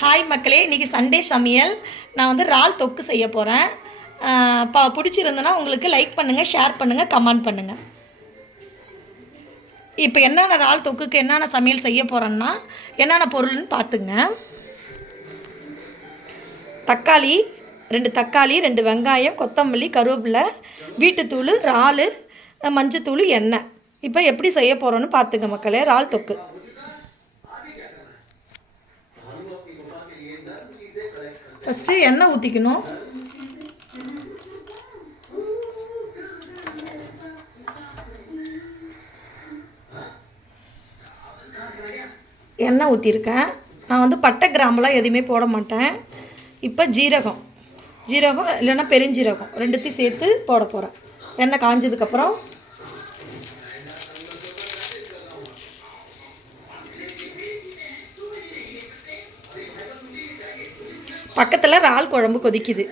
Hi மக்களே, இன்றைக்கி Sunday சமையல். நான் வந்து இறால் தொக்கு செய்ய போகிறேன். பிடிச்சிருந்தேன்னா உங்களுக்கு லைக் பண்ணுங்கள், ஷேர் பண்ணுங்கள், கமெண்ட் பண்ணுங்கள். இப்போ என்னென்ன இறால் தொக்குக்கு என்னென்ன சமையல் செய்ய போகிறேன்னா என்னென்ன பொருள்னு பார்த்துங்க. தக்காளி 2 தக்காளி, 2 வெங்காயம், கொத்தமல்லி, கருவேப்பிலை, வீட்டுத்தூள், இறால், மஞ்சத்தூள், எண்ணெய். இப்போ எப்படி செய்ய போகிறோன்னு பார்த்துங்க மக்களே. இறால் தொக்கு ஃபஸ்ட்டு எண்ணெய் ஊற்றிக்கணும். எண்ணெய் ஊற்றிருக்கேன். நான் வந்து பட்டை கிராம்பெலாம் எதுவுமே போட மாட்டேன். இப்போ ஜீரகம் இல்லைன்னா பெருஞ்சீரகம் ரெண்டுத்தையும் சேர்த்து போட போகிறேன். எண்ணெய் காஞ்சதுக்கப்புறம் பக்கத்தில் இறால் குழம்பு கொதிக்குது.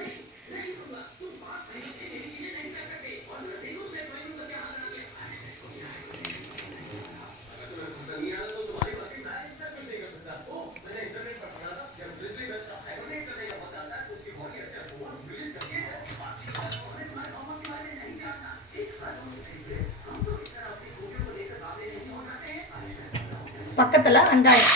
பக்கத்தில் வெங்காயம்,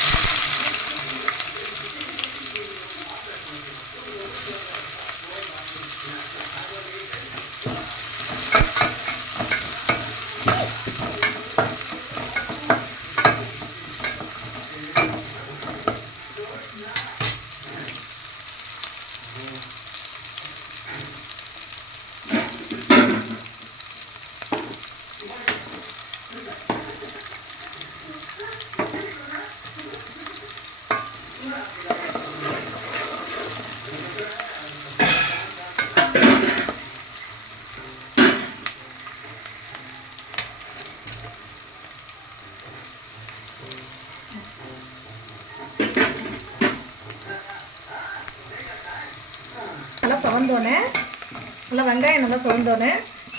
நல்லா சுவந்தோன்னே, நல்லா வெங்காயம் நல்லா சுவந்தோன்னே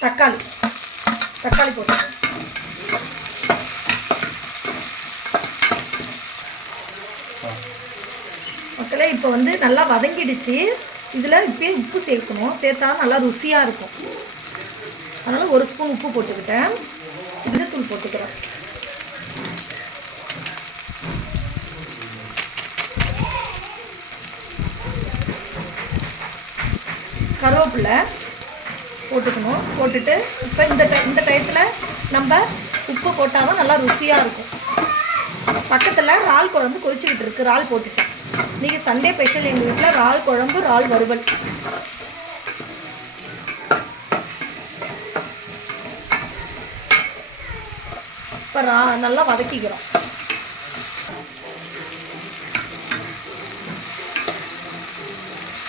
தக்காளி போட்டுக்கணும். மக்களே இப்போ வந்து நல்லா வதங்கிடுச்சு. இதில் இப்போயே உப்பு சேர்க்கணும். சேர்த்தா நல்லா ருசியாக இருக்கும். அதனால் 1 ஸ்பூன் உப்பு போட்டுக்கிட்டேன். தூள் போட்டுக்கிறேன். கருவேப்பிலை போட்டுக்கணும். போட்டுட்டு இப்போ இந்த டயத்தில் நம்ம உப்பு போட்டால் தான் நல்லா ருசியாக இருக்கும். பக்கத்தில் இறால் குழம்பு கொதிச்சுக்கிட்டு இருக்குது. இறால் போட்டுட்டேன். இன்றைக்கி சண்டே ஸ்பெஷல் எங்கள் வீட்டில் இறால் குழம்பு, இறால் வறுவல். இப்போ நல்லா வதக்கிக்கிறோம்.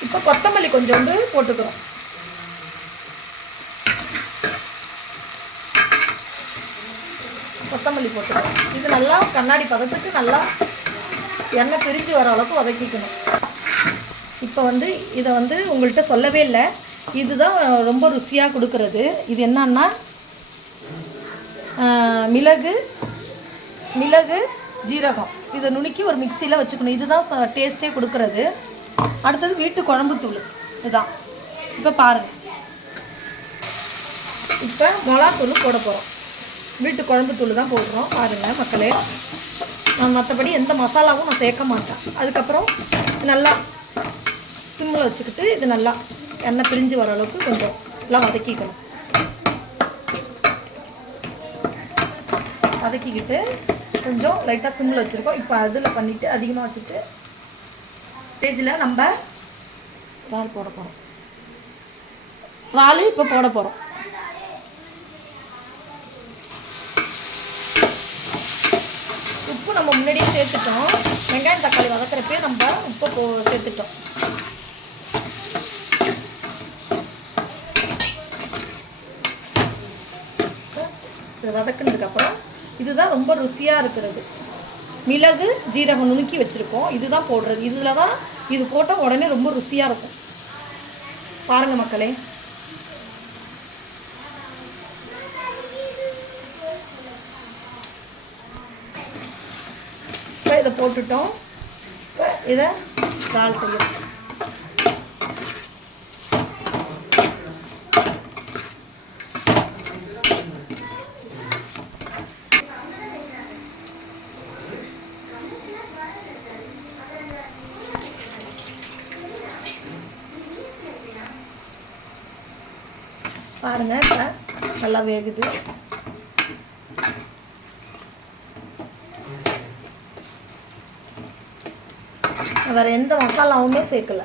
இப்போ கொத்தமல்லி கொஞ்சோண்டு போட்டுக்கிறோம். கொத்தமல்லி போட்டுக்கிறோம். இது நல்லா கண்ணாடி பதத்துக்கு நல்லா எண்ணெய் பிரிஞ்சு வர அளவுக்கு வதக்கிக்கணும். இப்போ வந்து இதை வந்து உங்கள்கிட்ட சொல்லவே இல்லை. இதுதான் ரொம்ப ருசியாக கொடுக்கறது. இது என்னன்னா மிளகு, ஜீரகம் இதை நுணுக்கி ஒரு மிக்சியில் வச்சுக்கணும். இதுதான் டேஸ்ட்டே கொடுக்கறது. அடுத்தது வீட்டு குழம்பு தூள் இதுதான். இப்போ பாருங்கள், இப்போ மிளகாத்தூள் போட போகிறோம். வீட்டு குழம்பு தூள் தான் போடுறோம். பாருங்கள் மக்களே, நான் மற்றபடி எந்த மசாலாவும் நான் சேர்க்க மாட்டேன். அதுக்கப்புறம் நல்லா சிம்மில் வச்சுக்கிட்டு இது நல்லா எண்ணெய் பிரிஞ்சு வர அளவுக்கு கொஞ்சம் எல்லாம் வதக்கிக்கிட்டு கொஞ்சம் லைட்டாக சிம்மில் வச்சுருக்கோம். இப்போ அதில் பண்ணிவிட்டு அதிகமாக வச்சுட்டு ஸ்டேஜில் நம்ம இறால் போட போகிறோம். இறால் இப்போ போட போகிறோம். உப்பு நம்ம முன்னாடியே சேர்த்துட்டோம். வெங்காயம் தக்காளி வதக்கிறப்பே நம்ம உப்பு சேர்த்துட்டோம். இது வதக்குனதுக்கப்புறம் இதுதான் ரொம்ப ருசியாக இருக்கிறது. மிளகு, ஜீரகம் நுணுக்கி வச்சுருக்கோம். இதுதான் போடுறது. இதில் தான் இது போட்டால் உடனே ரொம்ப ருசியாக இருக்கும். பாருங்கள் மக்களே. இப்போ இதை போட்டுட்டோம். இப்போ இதை இறால் செய்யணும். பாருங்கள், இப்போ நல்லா வேகுது. வேறு எந்த மசாலாவுமே சேர்க்கலை.